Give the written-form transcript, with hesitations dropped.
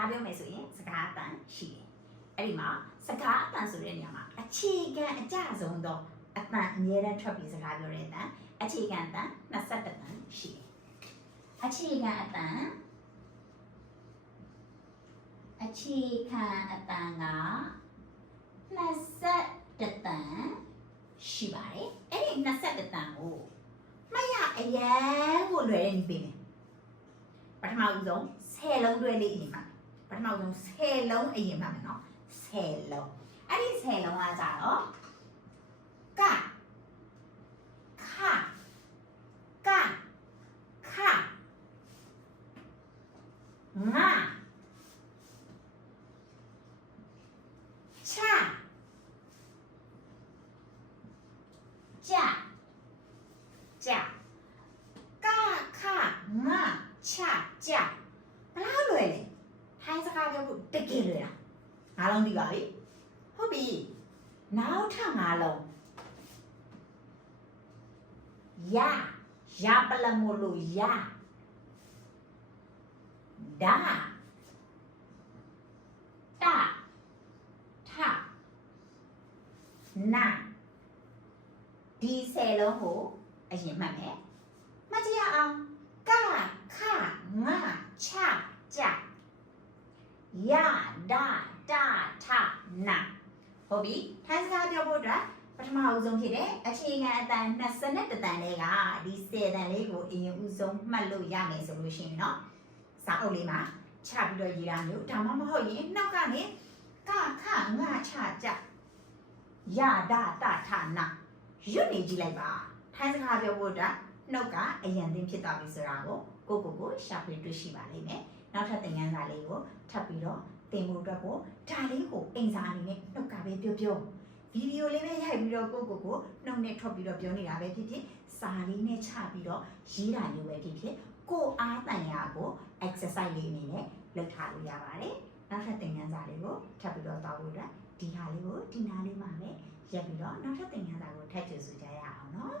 ကားပြောမယ်ဆိုရင်စကားအတန်ရှိတယ်အဲ့ဒီမှာစကားအတန်ဆိုတဲ့နေရာမှာအခြေခံအကျဆုံးတော့အတန်အများနဲ့ထွက်ပြီးစကားပြောတဲ့အတန်အခြေခံအတန်21တန်ရှိတယ်အခြေခံအတန်အခြေခံအတန်က21တန်ရှိပါတယ်အဲ့ဒီ21တန်ကိုမရအရန်ကိုလွယ်တဲ့နည်းပေးမယ်ပထမဦးဆုံး10လုံးတွဲလေးအရင်မှာပထမဦးဆုံး10လုံးအရင်မှာမယ်နော်10လုံးအဲ့ဒီ10လုံးကကြတော့ကခကခငါချကြကြကခငါချကြဘယ်လိုလွယ်လဲထိုင်းစကားပြောဖို့တကယ်လွယ်တာ၅လုံးဒီပါပြီဟုတ်ပြီနောက်ထပ်၅လုံးရပလမိုလို့ရဒါတထနာဒီ10လုံးကိုအရင်မှတ်မယ်မှတ်ကြရအောင်ကခငါချကြရဒါတထနာဟုတ်ပြီထိုင်းစကားပြောဖို့အတွက်ပထမဦးဆုံးဖြစ်တဲ့အခြေခံအတန်21တန်လေးကဒီ10တန်လေးကိုအရင်ဦးဆုံးမှတ်လို့ရမယ်ဆိုလို့ရှိရင်เนาะစာအုပ်လေးမှာချပြီးတော့ရေးတာမျိုးဒါမှမဟုတ်ရင်နောက်ကနေကခငါချကြရဒါတထနာရွတ်နေကြည့်လိုက်ပါထိုင်းစကားပြောဖို့အတွက်နှုတ်ကအရင်သင်ဖြစ်သွားပြီဆိုတာကိုကိုရှာဖွေတွေ့ရှိပါလိမ့်မယ်နောက်ထပ်သင်ခန်းစာလေးကိုထပ်ပြီးတော့သင်ဖို့အတွက်ကိုဒါလေးကိုအိမ်စာအနေနဲ့နှုတ်ကပဲပြောဗီဒီယိုလေးနဲ့ရိုက်ပြီးတော့ကိုနှုတ်နဲ့ထွက်ပြီးတော့ပြောနေတာပဲဖြစ်ဖြစ်စာလေးနဲ့ချပြီးတော့ရေးတာမျိုးပဲဖြစ်ဖြစ်ကိုအားတန်ရာကို exercise လေးအနေနဲ့လုပ်ထားလို့ရပါတယ်နောက်ထပ်သင်ခန်းစာလေးကိုထပ်ပြီးတော့တောက်ဖို့အတွက်ဒီဟာလေးကိုဒီနားလေးမှာပဲရက်ပြီးတော့နောက်ထပ်သင်ခန်းစာကိုထပ်ကြည့်စုကြရအောင်နော်